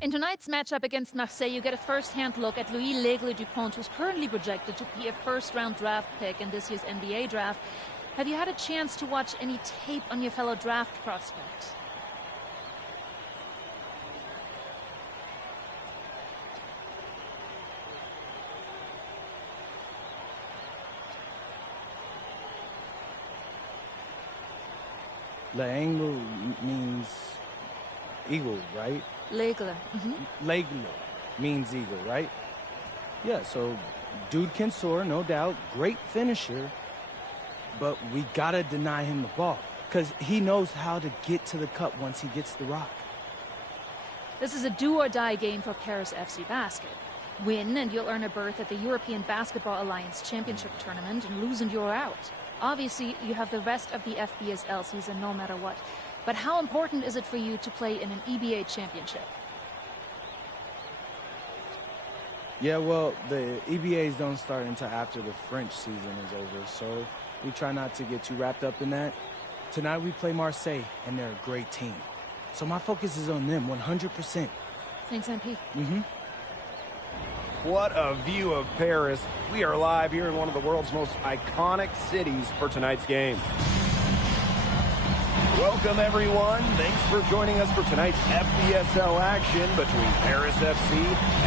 In tonight's matchup against Marseille, you get a first-hand look at Louis L'Aigle-Dupont, who's currently projected to be a first-round draft pick in this year's NBA draft. Have you had a chance to watch any tape on your fellow draft prospect? L'Aigle means eagle, right? L'Aigle. L'Aigle means eagle, right? Yeah, so dude can soar, no doubt. Great finisher. But we gotta deny him the ball, because he knows how to get to the cup once he gets the rock. This is a do-or-die game for Paris FC Basket. Win and you'll earn a berth at the European Basketball Alliance Championship Tournament, and lose and you're out. Obviously, you have the rest of the FBSL season no matter what. But how important is it for you to play in an EBA championship? Yeah, well, the EBAs don't start until after the French season is over, so we try not to get too wrapped up in that. Tonight we play Marseille, and they're a great team. So my focus is on them, 100%. Thanks, MP. What a view of Paris. We are live here in one of the world's most iconic cities for tonight's game. Welcome, everyone. Thanks for joining us for tonight's FBSL action between Paris FC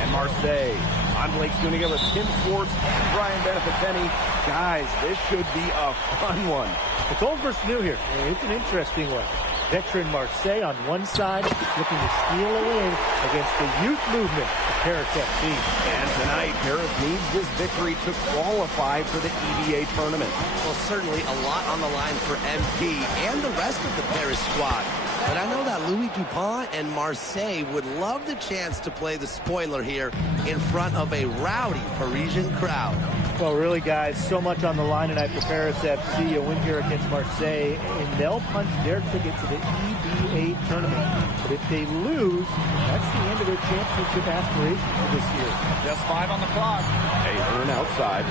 and Marseille. I'm Blake Suniga with Tim Swartz and Brian Beneficeni. Guys, this should be a fun one. It's old versus new here. It's an interesting one. Veteran Marseille on one side, looking to steal a win against the youth movement of Paris FC. And tonight, Paris needs this victory to qualify for the EBA tournament. Well, certainly a lot on the line for MP and the rest of the Paris squad. But I know that Louis Dupont and Marseille would love the chance to play the spoiler here in front of a rowdy Parisian crowd. Well, really, guys, so much on the line tonight for Paris FC. A win here against Marseille, and they'll punch their ticket to the EBA tournament. But if they lose, that's the end of their championship aspirations for this year. Just 5 on the clock. Ahern outside.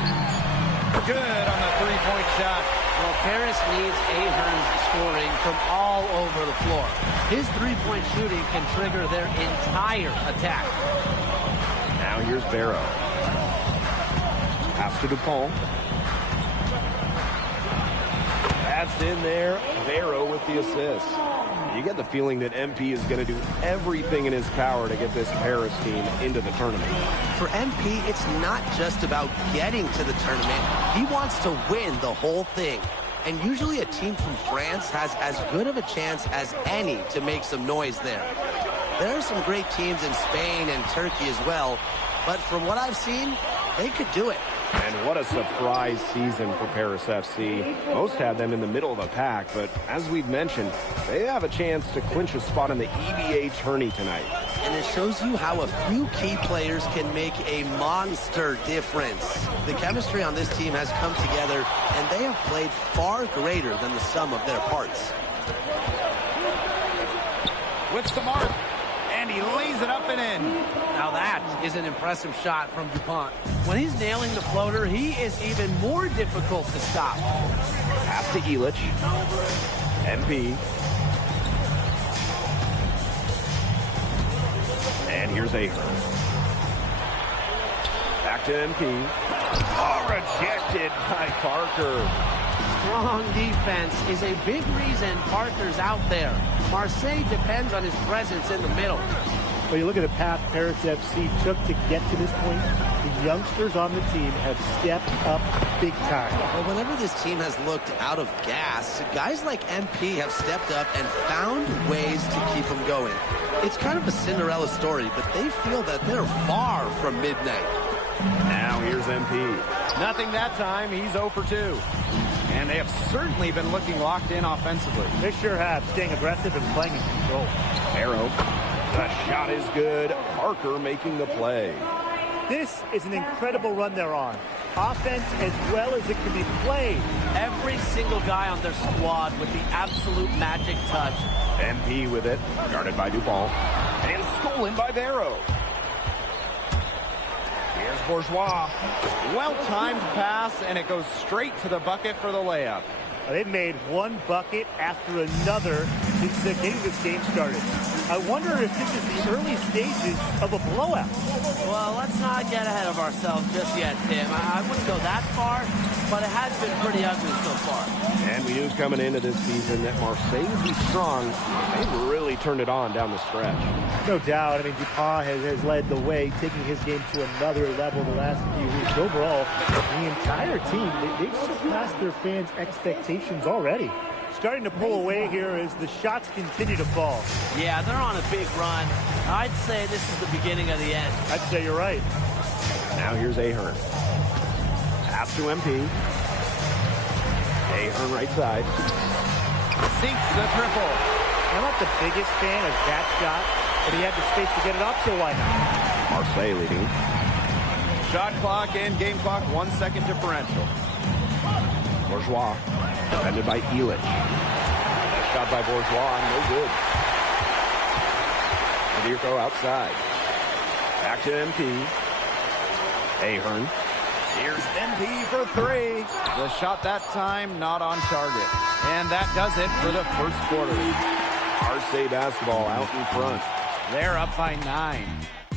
Good on the three-point shot. Well, Paris needs Ahern's scoring from all over the floor. His three-point shooting can trigger their entire attack. Now here's Barrow. Pass to Dupont. That's in there. Barrow with the assist. You get the feeling that MP is going to do everything in his power to get this Paris team into the tournament. For MP, it's not just about getting to the tournament. He wants to win the whole thing. And usually a team from France has as good of a chance as any to make some noise there. There are some great teams in Spain and Turkey as well, but from what I've seen, they could do it. And what a surprise season for Paris FC. Most had them in the middle of the pack, but as we've mentioned, they have a chance to clinch a spot in the EBA tourney tonight. and it shows you how a few key players can make a monster difference. The chemistry on this team has come together, and they have played far greater than the sum of their parts. With some arc, and he lays it up and in. Now that is an impressive shot from DuPont. When he's nailing the floater, he is even more difficult to stop. Pass to Elich. MP. And here's Ahern. Back to MP. Oh, rejected by Parker. Strong defense is a big reason Parker's out there. Marseille depends on his presence in the middle. Well, you look at the path Paris FC took to get to this point. The youngsters on the team have stepped up big time. Well, whenever this team has looked out of gas, guys like MP have stepped up and found ways to keep them going. It's kind of a Cinderella story, but they feel that they're far from midnight. Now here's MP. Nothing that time. He's 0 for 2. And they have certainly been looking locked in offensively. They sure have, staying aggressive and playing in control. Arrow. The shot is good. Parker making the play. This is an incredible run they're on. Offense as well as it can be played. Every single guy on their squad with the absolute magic touch. MP with it. Guarded by Dupont. And stolen by Barrow. Here's Bourgeois. Well-timed pass, and it goes straight to the bucket for the layup. They've made one bucket after another since getting this game started. I wonder if this is the early stages of a blowout. Well, let's not get ahead of ourselves just yet, Tim. I wouldn't go that far, but it has been pretty ugly so far. And we knew coming into this season that Marseille would be strong. They really turned it on down the stretch. No doubt. I mean, Dupont has led the way, taking his game to another level the last few weeks. Overall, the entire team, they've surpassed their fans' expectations already. Starting to pull away here as the shots continue to fall. Yeah, they're on a big run. I'd say this is the beginning of the end. I'd say you're right. Now here's Ahern. Pass to MP. Ahern right side. Sinks the triple. I'm not the biggest fan of that shot, but he had the space to get it up, so why not? Marseille leading. Shot clock and game clock, 1 second differential. Bourgeois, defended by Elich. Shot by Bourgeois, no good. Sadirko outside. Back to MP. Ahern. Here's MP for 3. The shot that time not on target. And that does it for the first quarter. Marseille basketball out in front. They're up by 9.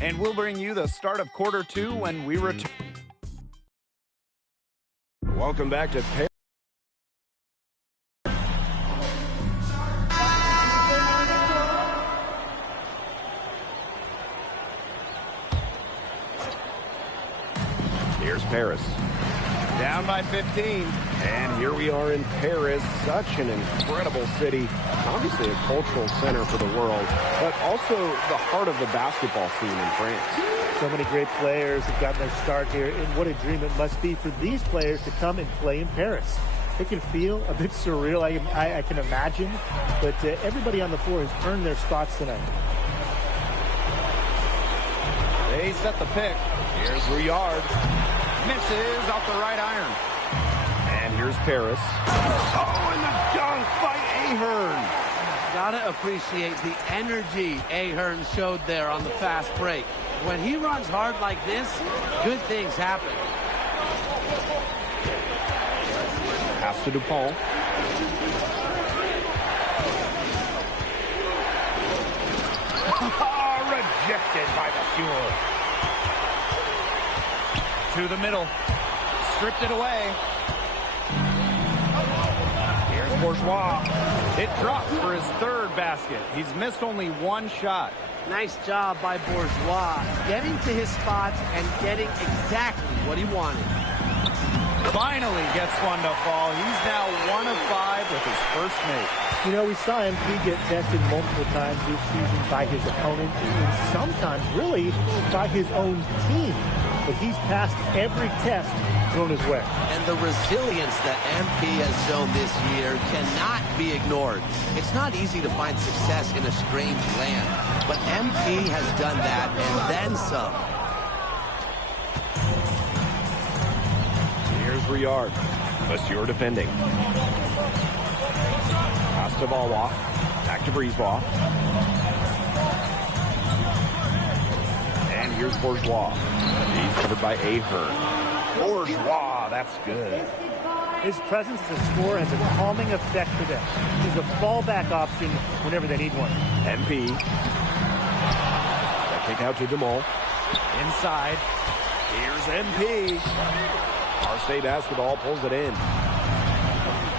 And we'll bring you the start of quarter 2 when we return. Welcome back to Paris. Here's Paris. Down by 15. And here we are in Paris, such an incredible city. Obviously a cultural center for the world, but also the heart of the basketball scene in France. So many great players have gotten their start here, and what a dream it must be for these players to come and play in Paris. It can feel a bit surreal, I can imagine, but everybody on the floor has earned their spots tonight. They set the pick. Here's Rouillard. Misses off the right iron. And here's Paris. Oh, and the dunk by Ahern. Gotta appreciate the energy Ahern showed there on the fast break. When he runs hard like this, good things happen. Pass to Dupont. Rejected by Vasseur. To the middle. Stripped it away. Here's Bourgeois. It drops for his 3rd basket. He's missed only 1 shot. Nice job by Bourgeois, getting to his spots and getting exactly what he wanted. Finally gets one to fall. He's now 1 of 5 with his first make. You know, we saw MP get tested multiple times this season by his opponent, and sometimes really by his own team. But he's passed every test thrown his way. And the resilience that MP has shown this year cannot be ignored. It's not easy to find success in a strange land, but MP has done that and then some. Here's Riard. Monsieur defending. Pass to Valois. Back to Brisebois. And here's Bourgeois. He's covered by Ahern. Bourgeois, that's good. His presence as a scorer has a calming effect for them. He's a fallback option whenever they need one. MP. That kick out to DeMol. Inside. Here's MP. Marseille basketball pulls it in.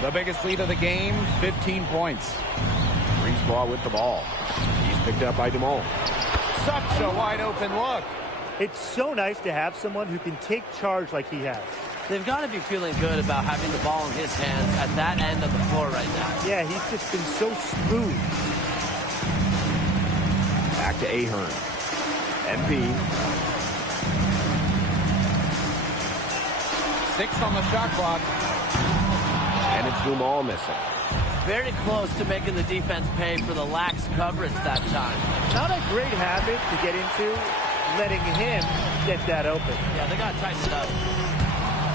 The biggest lead of the game, 15 points. Brisebois with the ball. He's picked up by DeMol. Such a wide open look. It's so nice to have someone who can take charge like he has. They've got to be feeling good about having the ball in his hands at that end of the floor right now. Yeah, he's just been so smooth. Back to Ahern. MP. 6 on the shot clock. And it's Dumal missing. Very close to making the defense pay for the lax coverage that time. Not a great habit to get into, letting him get that open. Yeah, they got to tighten it up.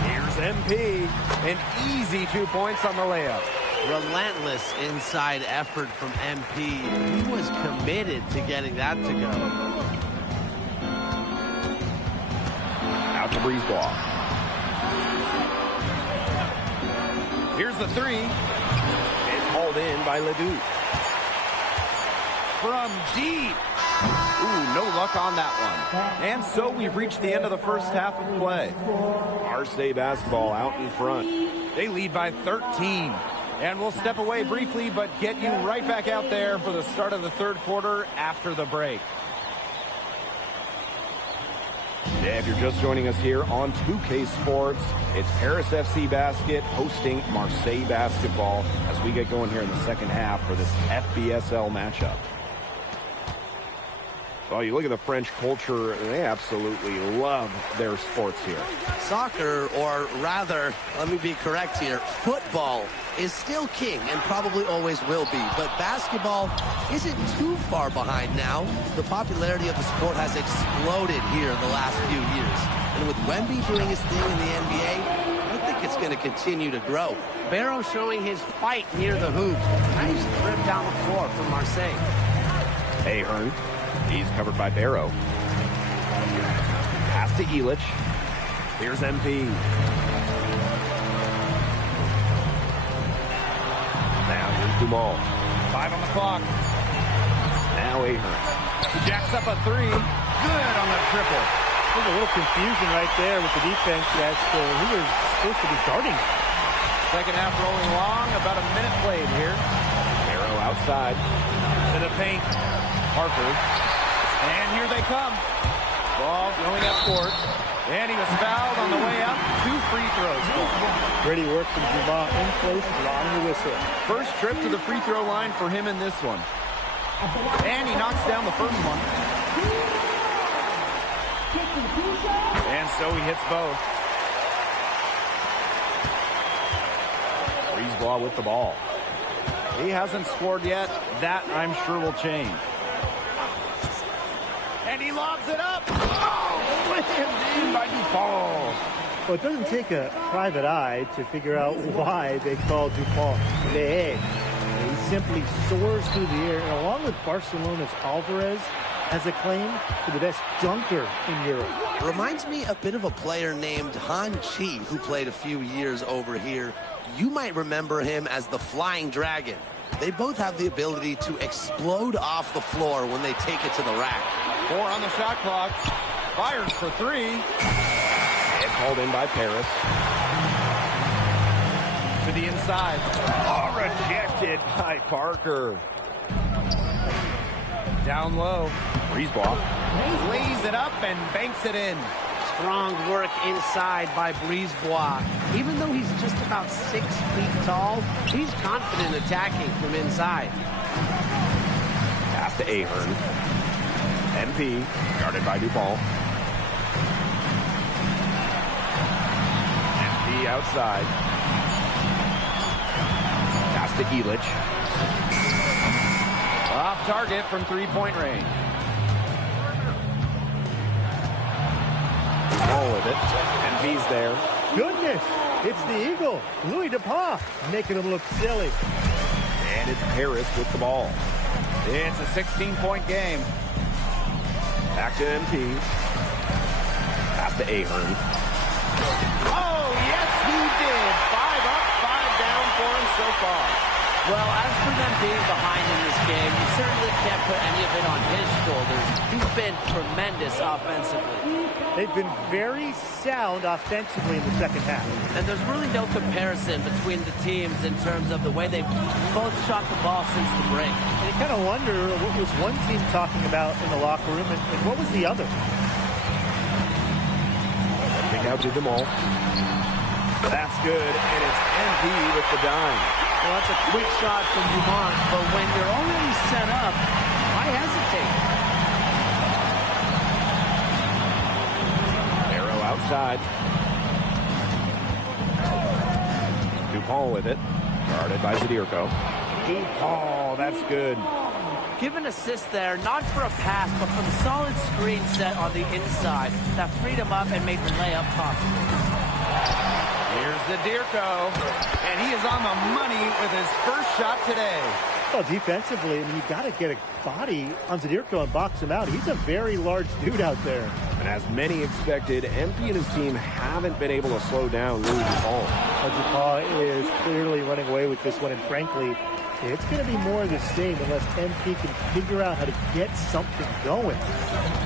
Here's MP. An easy 2 points on the layup. Relentless inside effort from MP. He was committed to getting that to go. Out to Brisebois. Here's the 3. It's hauled in by Ledoux. From deep. Ooh, no luck on that one. And so we've reached the end of the first half of play. Marseille basketball out in front. They lead by 13. And we'll step away briefly, but get you right back out there for the start of the third quarter after the break. Yeah, if you're just joining us here on 2K Sports, it's Paris FC Basket hosting Marseille basketball as we get going here in the second half for this FBSL matchup. Well, you look at the French culture, they absolutely love their sports here. Soccer, or rather, let me be correct here, football is still king and probably always will be, but basketball isn't too far behind now. The popularity of the sport has exploded here in the last few years. And with Wemby doing his thing in the NBA, I think it's going to continue to grow. Barrow showing his fight near the hoop. Nice trip down the floor from Marseille. Ahern. He's covered by Barrow. Pass to Elich. Here's MP. Now here's Dumal. 5 on the clock. Now Ahern. Jacks up a 3. Good on the triple. There's a little confusion right there with the defense as to who is supposed to be guarding. Second half rolling long. About a minute played here. Barrow outside. To the paint. Parker. And here they come. Ball going up court. And he was fouled on the way up. 2 free throws. Ready work from Juma in place, blowing the whistle. First trip to the free throw line for him in this one. And he knocks down the first one. And so he hits both. Brisebois with the ball. He hasn't scored yet. That, I'm sure, will change. And he lobs it up. Oh, slammed in by Dupont. Well, it doesn't take a private eye to figure out why they call Dupont the egg. He simply soars through the air, and along with Barcelona's Alvarez, has a claim to the best dunker in Europe. Reminds me a bit of a player named Han Chi, who played a few years over here. You might remember him as the Flying Dragon. They both have the ability to explode off the floor when they take it to the rack. 4 on the shot clock. Fires for 3. It's hauled in by Paris. To the inside. Oh, rejected by Parker. Down low. Brisebois. Lays it up and banks it in. Strong work inside by Brisebois. Even though he's just about 6 feet tall, he's confident attacking from inside. Pass to Ahern. MP, guarded by Dupont. MP outside. Pass to Elich. Off target from three-point range. Ball with it. MP's there. Goodness, it's the Eagle, Louis DePaul, making him look silly. And it's Harris with the ball. It's a 16-point game. Back to MP. Pass to Ahern. Oh, yes, he did. 5 up, 5 down for him so far. Well, as for them being behind in this game, you certainly can't put any of it on his shoulders. He's been tremendous offensively. They've been very sound offensively in the second half. And there's really no comparison between the teams in terms of the way they've both shot the ball since the break. And you kind of wonder what was one team talking about in the locker room and what was the other. Kick out to Jamal. That's good, and it's MP with the dime. Well, that's a quick shot from Dumont, but when you're already set up, why hesitate? Arrow outside. DePaul with it. Guarded by Zadirko. DePaul, that's good. Give an assist there, not for a pass, but for the solid screen set on the inside that freed him up and made the layup possible. Here's Zadirko, and he is on the money with his first shot today. Well, defensively, I mean, you got to get a body on Zadirko and box him out. He's a very large dude out there. And as many expected, MP and his team haven't been able to slow down Louis DePaul. DePaul is clearly running away with this one, and frankly, it's going to be more of the same unless MP can figure out how to get something going.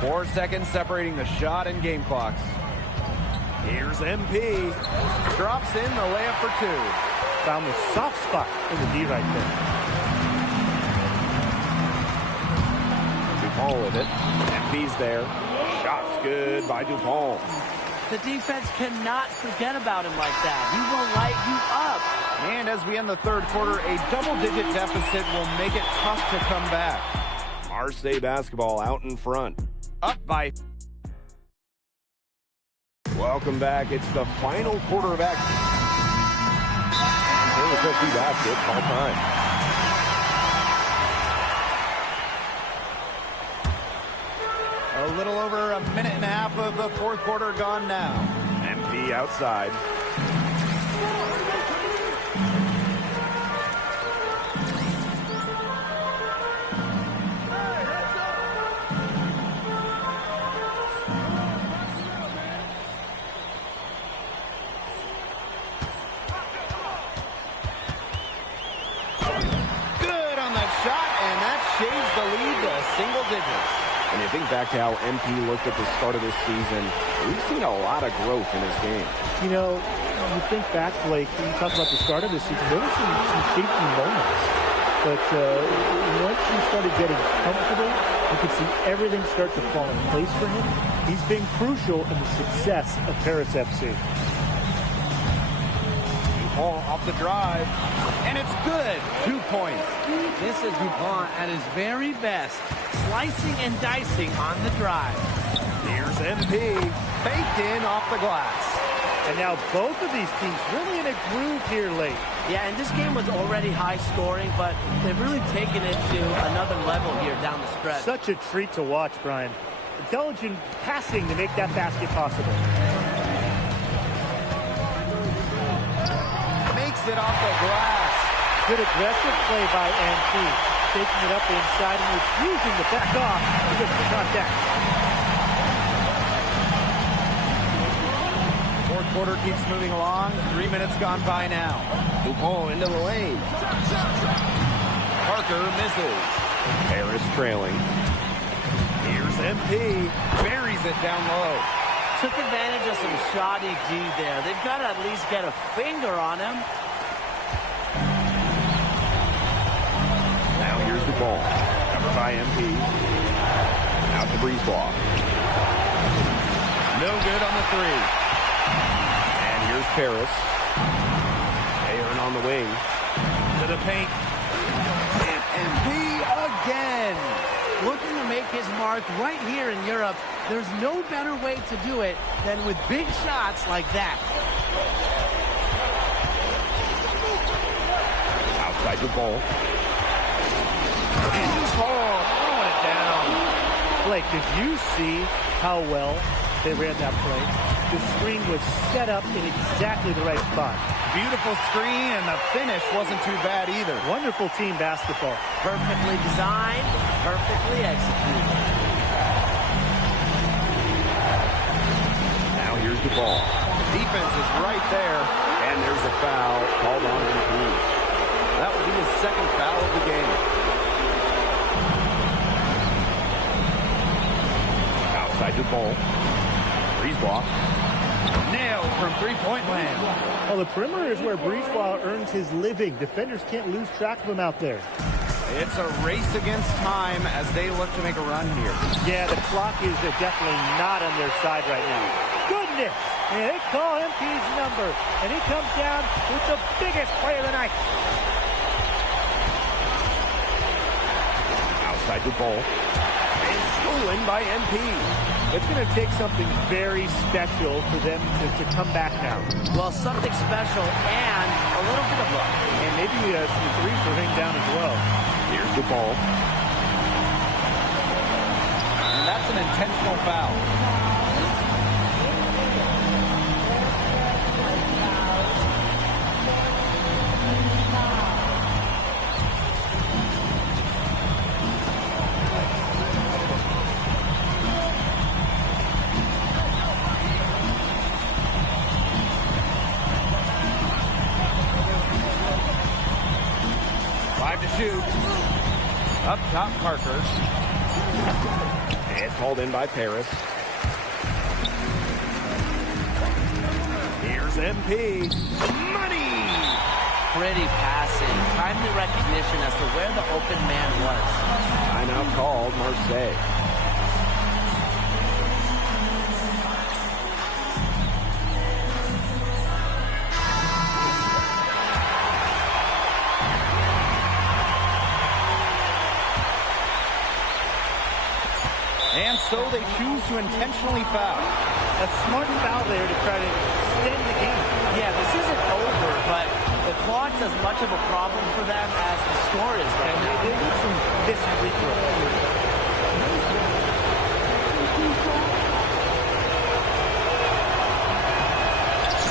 4 seconds separating the shot and game clocks. Here's MP. Drops in the layup for 2. Found the soft spot in the D right there. DePaul with it. MP's there. Shot's good by DePaul. The defense cannot forget about him like that. He will light you up. And as we end the third quarter, a double-digit deficit will make it tough to come back. Marseille basketball out in front. Up by... Welcome back. It's the final quarter of action. Paris FC basket, call time. A little over a minute and a half of the fourth quarter gone now. MP outside. Shades the lead to single digits. And you think back to how MP looked at the start of this season, we've seen a lot of growth in his game. You know, you think back, Blake, when you talk about the start of this season, there were some shaky moments. But once he started getting comfortable, you could see everything start to fall in place for him. He's been crucial in the success of Paris FC. Ball off the drive, and it's good. 2 points. This is DuPont at his very best, slicing and dicing on the drive. Here's MP, baked in off the glass. And now both of these teams really in a groove here late. Yeah, and this game was already high scoring, but they've really taken it to another level here down the stretch. Such a treat to watch, Brian. Intelligent passing to make that basket possible. Makes it off the glass. Good aggressive play by MP. Taking it up inside and refusing to back off because of the contact. Fourth quarter keeps moving along. 3 minutes gone by now. DuPont into the lane. Parker misses. Harris trailing. Here's MP. Buries it down low. Took advantage of some shoddy D there. They've got to at least get a finger on him. Now here's the ball. Covered by MP. Out to Breezeball. No good on the 3. And here's Paris. Ahern on the wing. To the paint. And MP again. Looking to make his mark right here in Europe. There's no better way to do it than with big shots like that. Outside the ball. And he's throwing it down. Blake, did you see how well they ran that play? The screen was set up in exactly the right spot. Beautiful screen, and the finish wasn't too bad either. Wonderful team basketball. Perfectly designed, perfectly executed. Now here's the ball. Defense is right there. And there's a foul called on MP. That will be his second foul of the game. Outside the ball. Breezeball. Nailed from three-point land. Well, the perimeter is where Breezeball earns his living. Defenders can't lose track of him out there. It's a race against time as they look to make a run here. Yeah, the clock is definitely not on their side right now. Goodness! And they call MP's number, and he comes down with the biggest play of the night. Outside the ball. And stolen by MP. It's going to take something very special for them to come back now. Well, something special and a little bit of luck. And maybe some threes for him down as well. Here's the ball. And that's an intentional foul. To shoot. Up top, Parker. And called in by Paris. Here's MP. Money! Pretty passing. Timely recognition as to where the open man was. Timeout called Marseille. And so they choose to intentionally foul. A smart foul there to try to extend the game. Yeah, this isn't over, but the clock's as much of a problem for them as the score is right now. They need some missed free throws.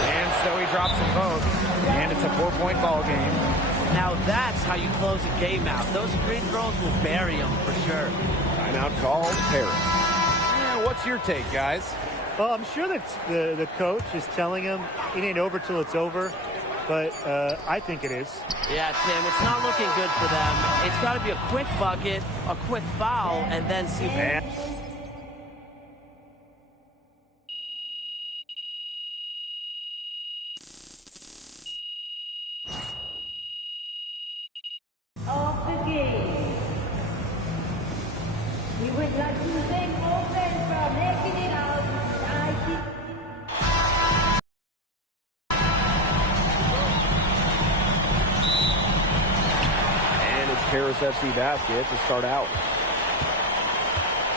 And so he drops them both. And it's a 4-point ball game. Now that's how you close a game out. Those free throws will bury them for sure. Timeout called Paris. Yeah, what's your take, guys? Well, I'm sure that the coach is telling him it ain't over till it's over, but I think it is. Yeah, Tim, it's not looking good for them. It's got to be a quick bucket, a quick foul, and then see... Of the game. We would like to thank all fans for making it out. And it's Paris FC basket to start out.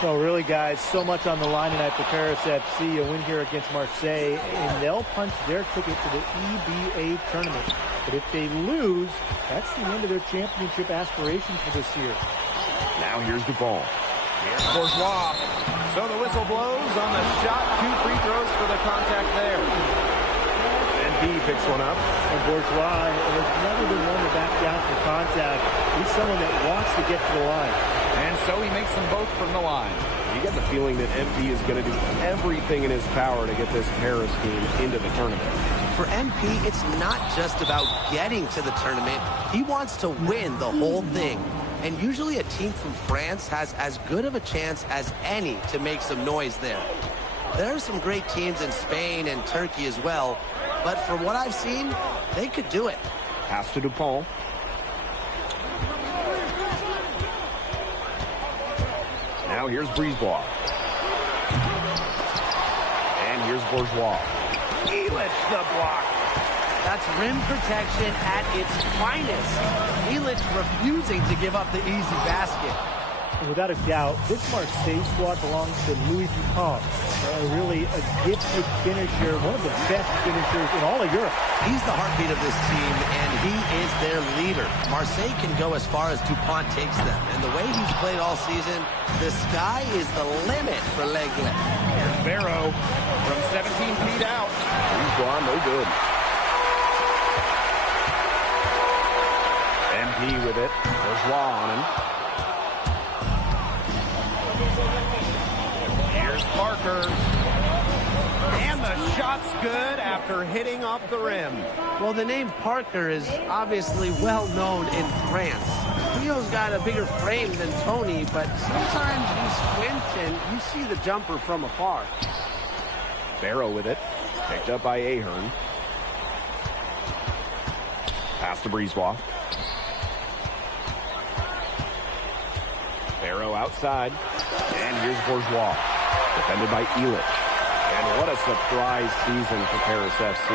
Well, really, guys, so much on the line tonight for Paris FC. A win here against Marseille, and they'll punch their ticket to the EBA tournament. But if they lose, that's the end of their championship aspirations for this year. Now here's the ball. Here's Bourgeois. So the whistle blows on the shot. 2 free throws for the contact there. MP picks one up. And Bourgeois has never been one to back down for contact. He's someone that wants to get to the line. And so he makes them both from the line. You get the feeling that MP is going to do everything in his power to get this Paris team into the tournament. For MP, it's not just about getting to the tournament. He wants to win the whole thing. And usually a team from France has as good of a chance as any to make some noise there. There are some great teams in Spain and Turkey as well, but from what I've seen, they could do it. Pass to DePaul. Now here's Breezeball. And here's Bourgeois. Elich the block. That's rim protection at its finest. Elich refusing to give up the easy basket. without a doubt, this Marseille squad belongs to Louis Dupont. Really a gifted finisher, one of the best finishers in all of Europe. He's the heartbeat of this team, and he is their leader. Marseille can go as far as Dupont takes them, and the way he's played all season, the sky is the limit for L'Aigle. Here's Barrow from 17 feet out. He's gone, no good. MP with it. Bourgeois on him. Here's Parker. And the shot's good after hitting off the rim. Well, the name Parker is obviously well known in France. Leo's got a bigger frame than Tony, but sometimes you squint and you see the jumper from afar. Barrow with it. Picked up by Ahern. Pass to Brisebois. Barrow outside. And here's Bourgeois. Defended by Illich. And what a surprise season for Paris FC.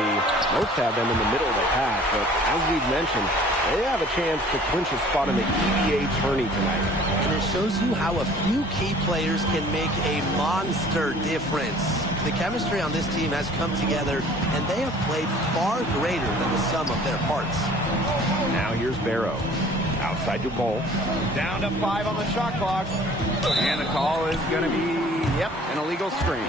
Most have them in the middle of the pack, but as we've mentioned, they have a chance to clinch a spot in the EBA tourney tonight. And it shows you how a few key players can make a monster difference. The chemistry on this team has come together, and they have played far greater than the sum of their parts. Now here's Barrow. Outside Dupont. Down to 5 on the shot clock. And the call is going to be, an illegal screen.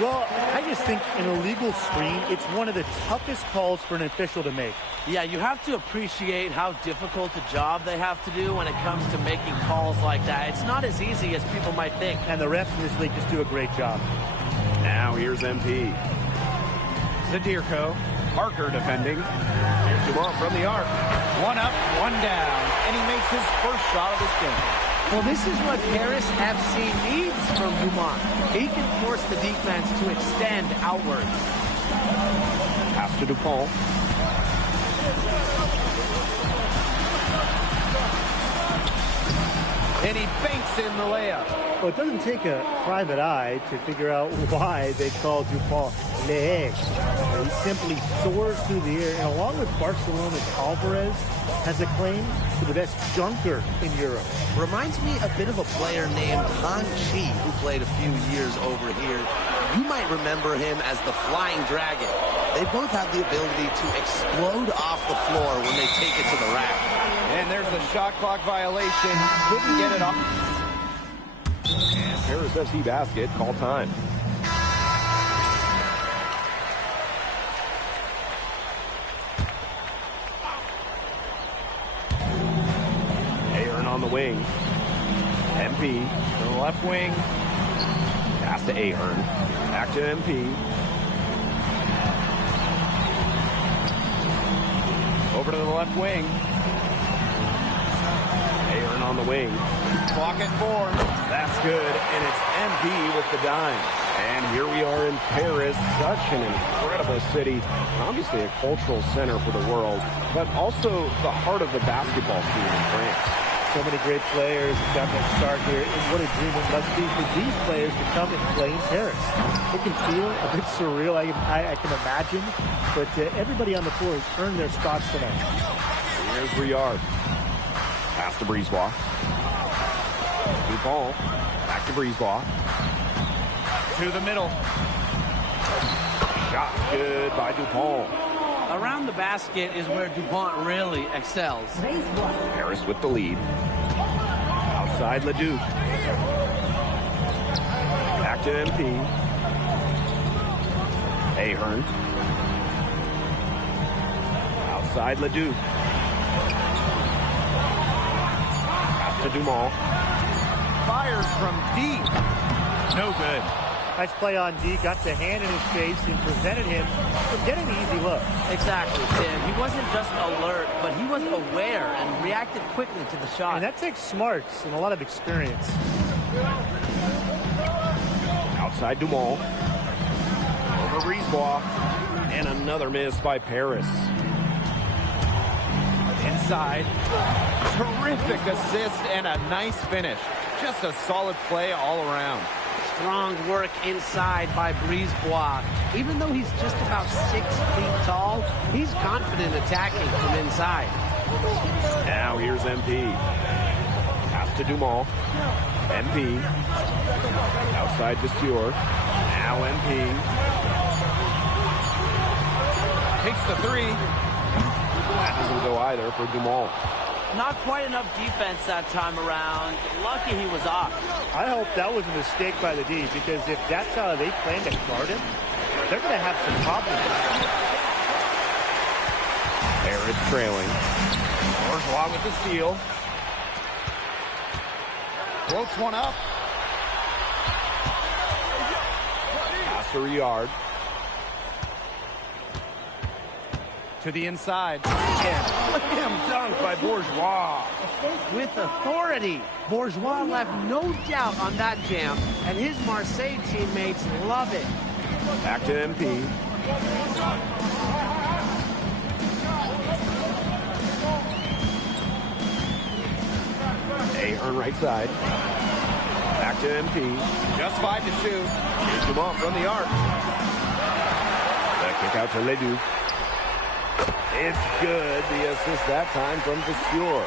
Well, I just think an illegal screen, it's one of the toughest calls for an official to make. Yeah, you have to appreciate how difficult a job they have to do when it comes to making calls like that. It's not as easy as people might think. And the refs in this league just do a great job. Now here's MP. Zadirko. Parker defending. Here's Dumont from the arc. 1 up, 1 down. And he makes his first shot of this game. Well, this is what Paris FC needs from Dumont. He can force the defense to extend outwards. Pass to Dupont. And he banks in the layup. Well, it doesn't take a private eye to figure out why they call Dupont L'Aigle. He simply soars through the air, and along with Barcelona's Alvarez, has a claim to the best junker in Europe. Reminds me a bit of a player named Han Chi, who played a few years over here. You might remember him as the Flying Dragon. They both have the ability to explode off the floor when they take it to the rack. And there's the shot clock violation. Couldn't get it up. And Paris FC basket, call time. Ahern on the wing. MP To the left wing. pass to Ahern. Back to MP. Over to the left wing. Ahern on the wing. Clock at 4. That's good, and it's MP with the dime. And here we are in Paris, such an incredible city. Obviously a cultural center for the world, but also the heart of the basketball scene in France. So many great players have gotten their start here, and what a dream it must be for these players to come and play in Paris. It can feel a bit surreal, I can imagine, but everybody on the floor has earned their spots tonight. Here's Riard. Pass to Brisebois. Dupont. Back to Brisebois. To the middle. Shot's good by Dupont. Around the basket is where Dupont really excels. Paris with the lead. Outside Leduc. Back to MP. Ahern. Outside Leduc. Pass to Dumont. Fires from deep. No good. Nice play on D, got the hand in his face and prevented him from getting the easy look. Exactly, Tim. He wasn't just alert, but he was aware and reacted quickly to the shot. And that takes smarts and a lot of experience. Outside Dumont. Over Brisebois. And another miss by Paris. Inside. Terrific assist and a nice finish. Just a solid play all around. Strong work inside by Brisebois. Even though he's just about 6 feet tall, he's confident attacking from inside. Now here's MP. Pass to Dumont. MP. Outside to Stewart. Now MP. Takes the three. That doesn't go either for Dumont. Not quite enough defense that time around. Lucky he was off. I hope that was a mistake by the D, because if that's how they plan to guard him, they're going to have some problems. Harris trailing. Bourgeois with the steal. Floats one up. Pass for Yard. To the inside. Slam dunk by Bourgeois. With authority, Bourgeois left no doubt on that jam, and his Marseille teammates love it. Back to MP. Ahern right side. Back to MP. Just 5 to shoot. Here's Dumont from the arc. The kick out to Leduc. It's good. The assist that time from Vasseur.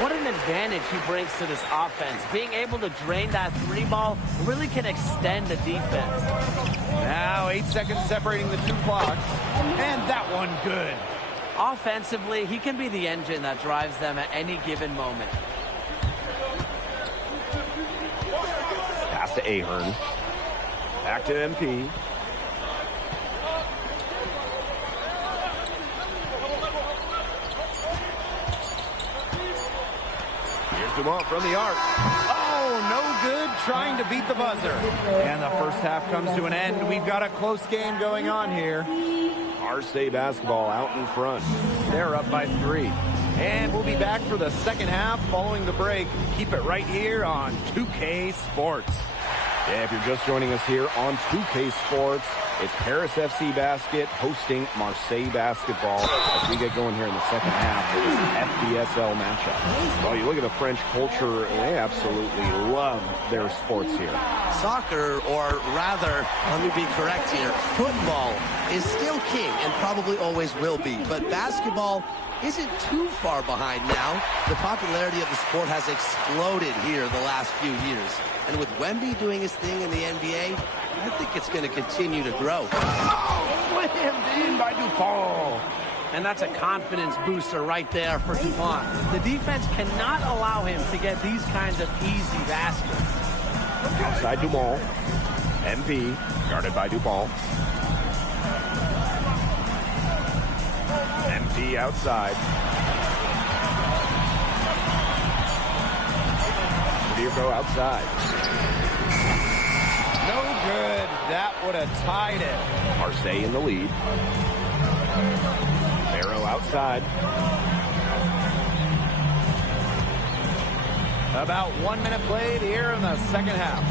What an advantage he brings to this offense. Being able to drain that three ball really can extend the defense. Now 8 seconds separating the two clocks. And that one good. Offensively, he can be the engine that drives them at any given moment. Pass to Ahern. Back to MP. Here's Dumont from the arc. Oh, no good trying to beat the buzzer. And the first half comes to an end. We've got a close game going on here. Marseille basketball out in front. They're up by 3. And we'll be back for the second half following the break. Keep it right here on 2K Sports. Yeah, if you're just joining us here on 2K Sports, it's Paris FC Basket hosting Marseille basketball as we get going here in the second half of this FBSL matchup. Well, you look at the French culture, they absolutely love their sports here. Soccer, or rather, let me be correct here, football is still king and probably always will be, but basketball isn't too far behind now. The popularity of the sport has exploded here the last few years. And with Wemby doing his thing in the NBA, I think it's going to continue to grow. Oh, slammed in by Dupont. And that's a confidence booster right there for Dupont. The defense cannot allow him to get these kinds of easy baskets. Outside Dumont. MP, guarded by Dupont. MP outside. Virgo outside. No good. That would have tied it. Marseille in the lead. Barrow outside. About 1 minute played here in the second half.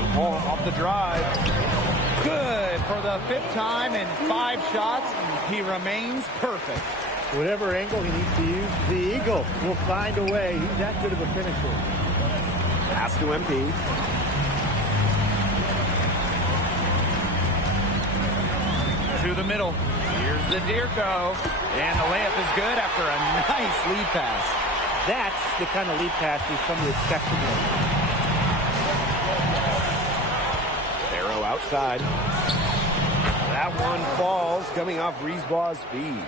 Dupont off the drive. Good for the 5th time in 5 shots. He remains perfect. Whatever angle he needs to use, the Eagle will find a way. He's that good of a finisher. Pass to MP. To the middle. Here's the Zadirko. And the layup is good after a nice lead pass. That's the kind of lead pass we've come to expect from him. Barrow outside. That one falls coming off Brisebois' feed.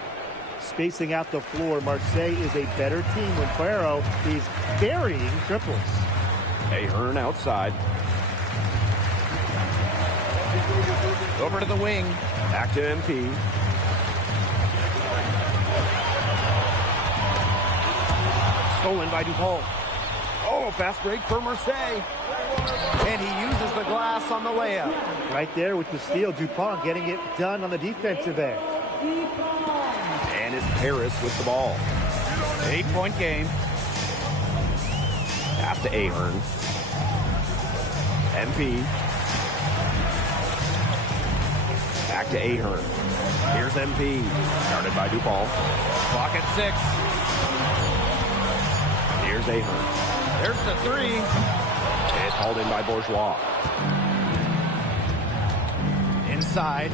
Spacing out the floor, Marseille is a better team when Barrow is burying triples. Ahern outside. Over to the wing. Back to MP. Stolen by Dupont. Oh, fast break for Marseille. And he uses the glass on the layup. Right there with the steal, Dupont getting it done on the defensive end. And it's Harris with the ball. 8-point game. Pass to Ahern. MP. Back to Ahern. Here's MP. Guarded by Dupont. Clock at 6. Here's Ahern. There's the 3. It's hauled in by Bourgeois. Inside.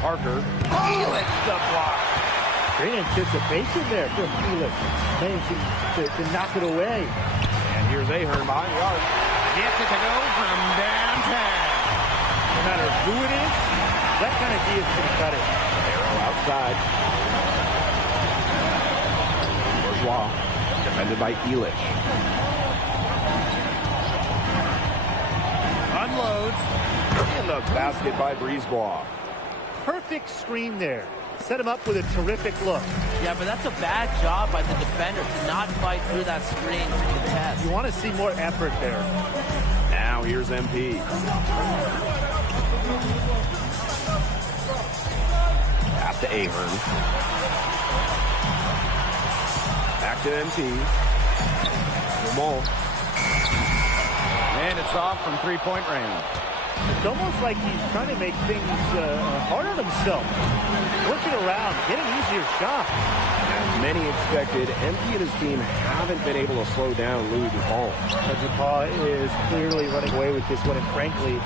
Parker. Felix the block. Great anticipation there from Felix, managing to knock it away. Here's Ahern behind the arc. Gets it to go from downtown. No matter who it is, that kind of D is going to cut it. Arrow outside. Bourgeois, defended by Elich. Unloads. And the basket by Brisebois. Perfect screen there. Set him up with a terrific look. Yeah, but that's a bad job by the defender to not fight through that screen to contest. You want to see more effort there. Now here's MP. Pass to Ahern. Back to MP. Dumont. And it's off from three-point range. It's almost like he's trying to make things hard on himself. Working around, get an easier shot. As many expected, MP and his team haven't been able to slow down Louis Dupont. DuPont is clearly running away with this one, and frankly,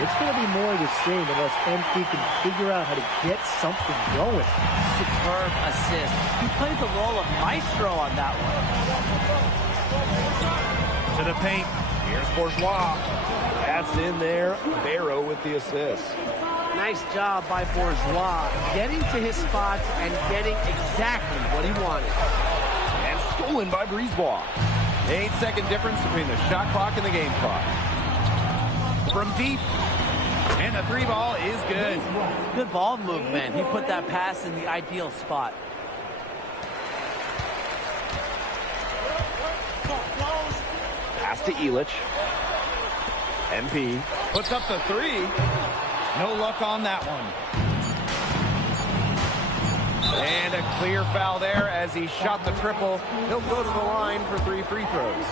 it's going to be more of the same unless MP can figure out how to get something going. Superb assist. He played the role of maestro on that one. To the paint. Here's Bourgeois. That's in there. Barrow with the assist. Nice job by Bourgeois getting to his spots and getting exactly what he wanted. And stolen by Brisebois. 8-second difference between the shot clock and the game clock. From deep. And the three ball is good. Good ball movement. He put that pass in the ideal spot. Pass to Elich. MP. Puts up the three. No luck on that one. And a clear foul there as he shot the triple. He'll go to the line for 3 free throws.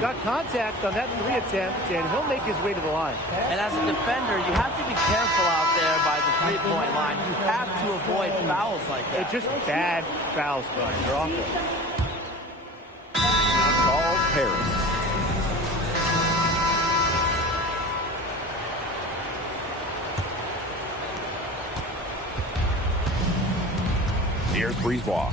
Got contact on that 3 attempt, and he'll make his way to the line. And as a defender, you have to be careful out there by the three-point line. You have to avoid fouls like that. They're just bad fouls, Brian. They're awful. Called Paris. Here's Brisebois.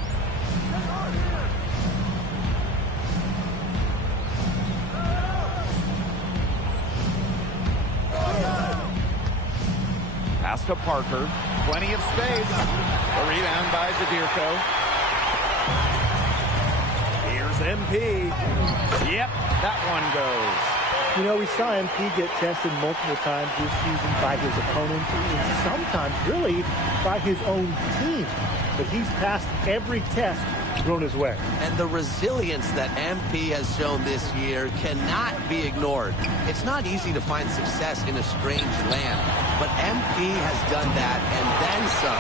Pass to Parker. Plenty of space. A rebound by Zadirko. Here's MP. Yep, that one goes. You know, we saw MP get tested multiple times this season by his opponents and sometimes really by his own team. But he's passed every test thrown his way. And the resilience that MP has shown this year cannot be ignored. It's not easy to find success in a strange land, but MP has done that and then some.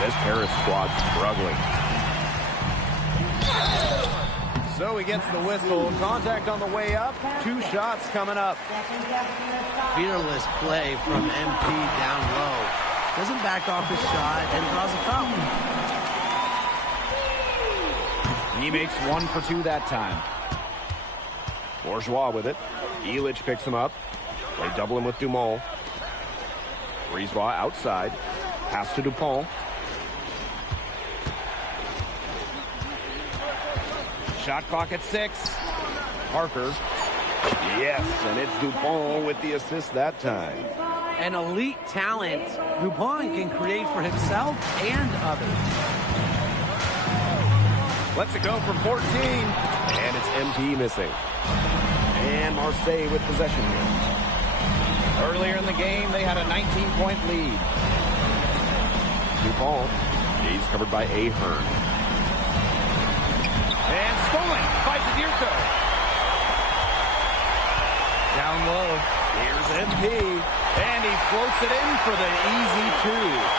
This Paris squad's struggling. So he gets the whistle. Contact on the way up. 2 shots coming up. Fearless play from MP down low. Doesn't back off his shot and draws a foul. He makes 1 for 2 that time. Bourgeois with it. Elich picks him up. They double him with Dumont. Brisebois outside. Pass to Dupont. Shot clock at 6. Parker. Yes, and it's Dupont with the assist that time. An elite talent, Dupont can create for himself and others. Lets it go from 14. And it's MP missing. And Marseille with possession here. Earlier in the game, they had a 19-point lead. Dupont. He's covered by Ahern. And stolen by Zadirko. Down low. Here's MP. And he floats it in for the easy 2.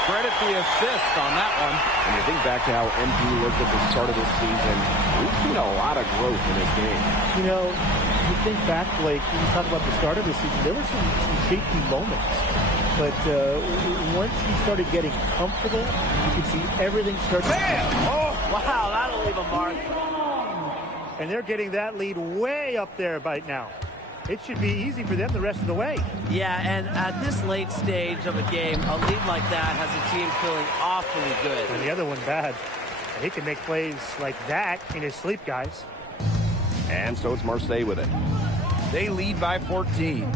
Credit the assist on that one. When you think back to how MP looked at the start of this season, we've seen a lot of growth in this game. You know, you think back, Blake, when you talk about the start of the season, there were some shaky moments. But once he started getting comfortable, you could see everything start to... Bam! Oh, wow, that'll leave a mark. And they're getting that lead way up there right now. It should be easy for them the rest of the way. Yeah, and at this late stage of a game, a lead like that has a team feeling awfully good. And the other one bad. He can make plays like that in his sleep, guys. And so it's Marseille with it. They lead by 14.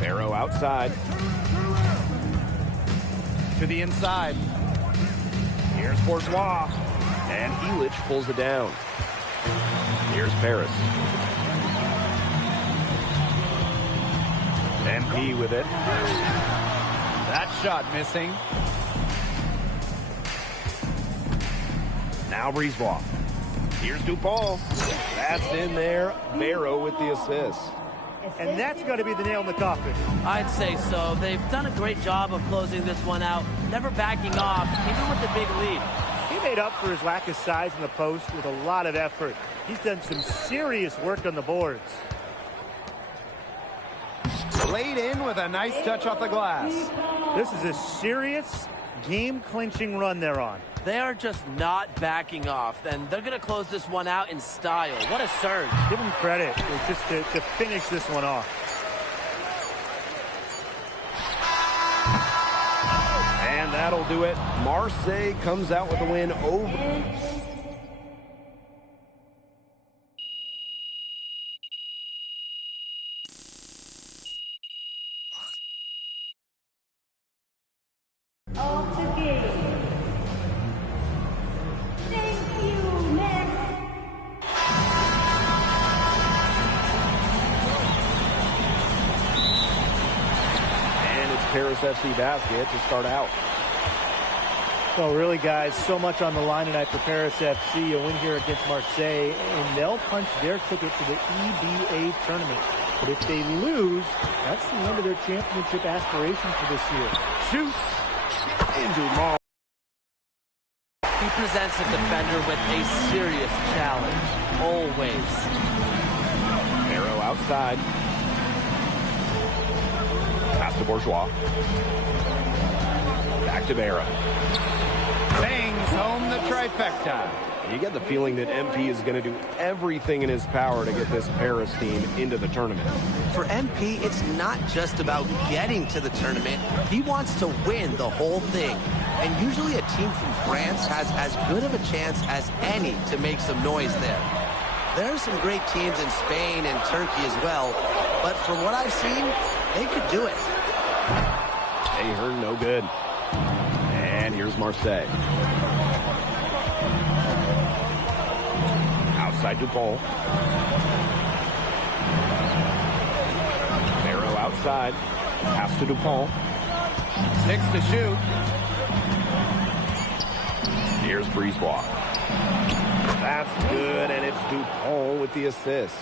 Barrow outside. To the inside. Here's Bourgeois. And Elich pulls it down. Here's Paris. MP with it. That shot missing. Now Brisebois. Here's Dupont. That's in there. Barrow with the assist. And that's going to be the nail in the coffin. I'd say so. They've done a great job of closing this one out, never backing off, even with the big lead. He made up for his lack of size in the post with a lot of effort. He's done some serious work on the boards. Laid in with a nice touch off the glass. This is a serious game-clinching run they're on. They are just not backing off, and they're going to close this one out in style. What a surge. Give them credit just to finish this one off. And that'll do it. Marseille comes out with a win over. Of the game. Thank you, next. And it's Paris FC basket to start out. Well, really, guys, so much on the line tonight for Paris FC. A win here against Marseille, and they'll punch their ticket to the EBA tournament. But if they lose, that's the end of their championship aspirations for this year. Shoots into Mall. He presents a defender with a serious challenge, always. Barrow outside. Pass to Bourgeois. Back to Barrow. Bangs home the trifecta. You get the feeling that MP is going to do everything in his power to get this Paris team into the tournament. For MP, it's not just about getting to the tournament. He wants to win the whole thing. And usually a team from France has as good of a chance as any to make some noise there. There are some great teams in Spain and Turkey as well, but from what I've seen, they could do it. Ahern, no good. And here's Marseille. Outside Dupont. Barrow outside. Pass to Dupont. 6 to shoot. Here's Brisebois. That's good, and it's Dupont with the assist.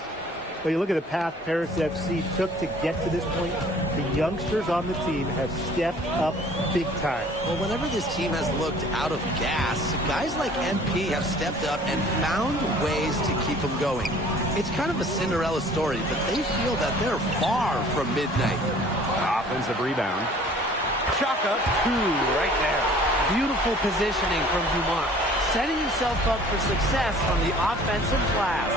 Well, you look at the path Paris FC took to get to this point. The youngsters on the team have stepped up big time. Well, whenever this team has looked out of gas, guys like MP have stepped up and found ways to keep them going. It's kind of a Cinderella story, but they feel that they're far from midnight. Offensive rebound. Chaka, 2 right there. Beautiful positioning from Dumont, setting himself up for success on the offensive glass.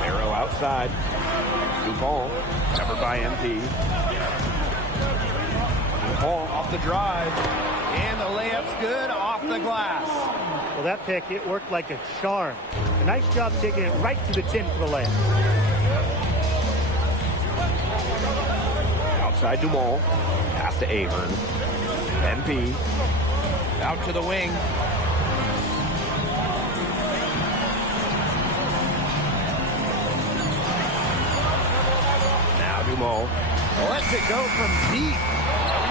Barrow outside. Dupont, covered by MP. Dupont off the drive. And the layup's good off the glass. Well, that pick, it worked like a charm. A nice job taking it right to the tin for the layup. Outside Dumont. Pass to Ahern. MP. Out to the wing. Now Dumont. Lets it go from deep.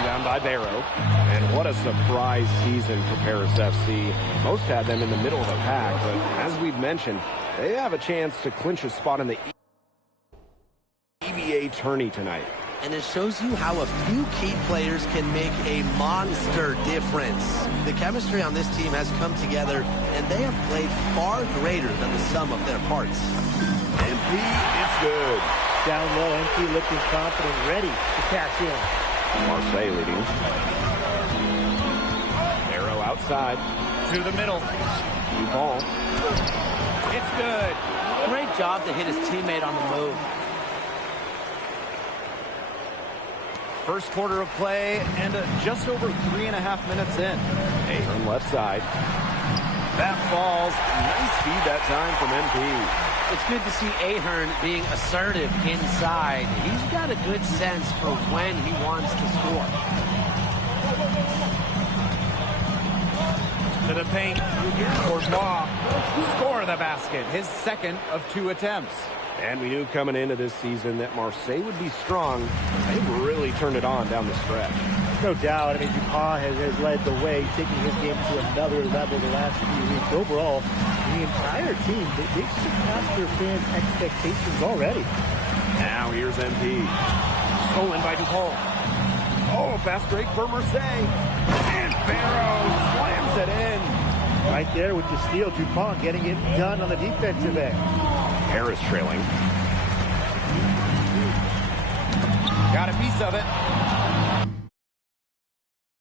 Down by Barrow. And what a surprise season for Paris FC. Most had them in the middle of the pack, but as we've mentioned, they have a chance to clinch a spot in the EBA tourney tonight. And it shows you how a few key players can make a monster difference. The chemistry on this team has come together, and they have played far greater than the sum of their parts. MP, it's good. Down low, MP looking confident, ready to cash in. Marseille leading. Barrow outside. To the middle. Dupont. It's good. Great job to hit his teammate on the move. First quarter of play and just over 3.5 minutes in. Ahern left side. That falls. Nice feed that time from MP. It's good to see Ahern being assertive inside. He's got a good sense for when he wants to score. To the paint. Courtois score the basket. His second of 2 attempts. And we knew coming into this season that Marseille would be strong. They've really turned it on down the stretch. No doubt. I mean, Dupont has led the way, taking his game to another level the last few weeks. Overall, the entire team, they surpassed their fans' expectations already. Now here's MP. Stolen by Dupont. Oh, fast break for Marseille. And Barrow slams it in. Right there with the steal, Dupont getting it done on the defensive end. Paris trailing. Got a piece of it.